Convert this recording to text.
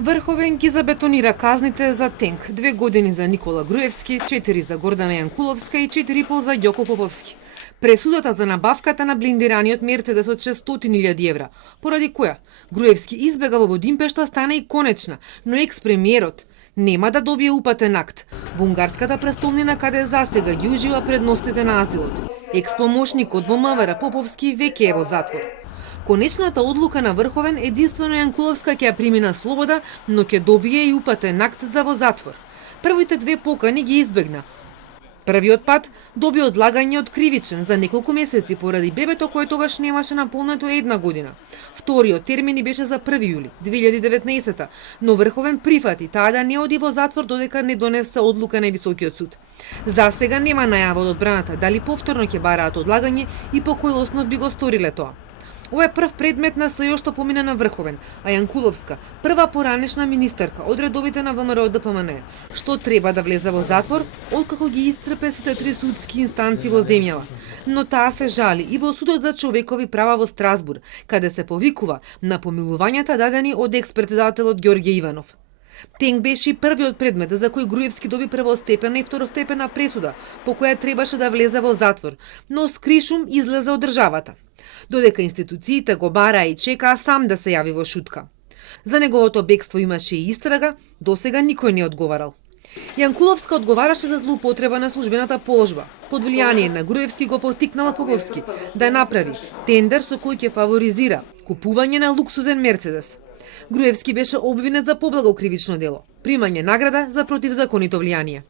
Врховен ги забетонира казните за Тенк, 2 години за Никола Груевски, 4 за Гордана Јанкуловска и 4,5 за Ѓоко Поповски. Пресудата за набавката на блиндираниот Мерцедес од 600.000 евра, поради која Груевски избега во Будимпешта, стана и конечна, но екс-премиерот нема да добие упатен акт во унгарската престолнина, каде засега ги ужива предностите на азилот. Екс-помошникот во МВР Поповски веќе е во затвор. Конечната одлука на Врховен единствено Јанкуловска ќе ја прими на слобода, но ќе добие и упатен акт за во затвор. Првите 2 покани ги избегна. Првиот пат доби одлагање од кривичен за неколку месеци поради бебето кое тогаш немаше наполнето 1 година. Вториот термин беше за 1 јули 2019, но Врховен прифати таа да не оди во затвор додека не донесе одлука на Високиот суд. За сега нема најава од одбраната дали повторно ќе бараат одлагање и по кој основ би го сториле тоа. Ова е прв предмет на СЈО што помина на Врховен, а Јанкуловска, прва поранешна министерка од редовите на ВМРО ДПМН, што треба да влезе во затвор откако ги исцрпе сите 3 судски инстанци во земјава. Но таа се жали и во Судот за човекови права во Страсбур, каде се повикува на помилувањата дадени од екс-претседателот Ѓорѓе Иванов. Тенк беше првиот предмет за кој Груевски доби првостепена и второстепена пресуда, по која требаше да влезе во затвор, но скришум излезе од државата. Додека институциите го бараа и чекаа сам да се јави во шутка. За неговото бегство имаше и истрага, досега никој не одговарал. Јанкуловска одговараше за злоупотреба на службената положба. Под влијание на Груевски го поттикнала Поповски да направи тендер со кој ќе фаворизира купување на луксузен Мерцедес. Груевски беше обвинет за поблаго кривично дело, примање награда за противзаконито влијание.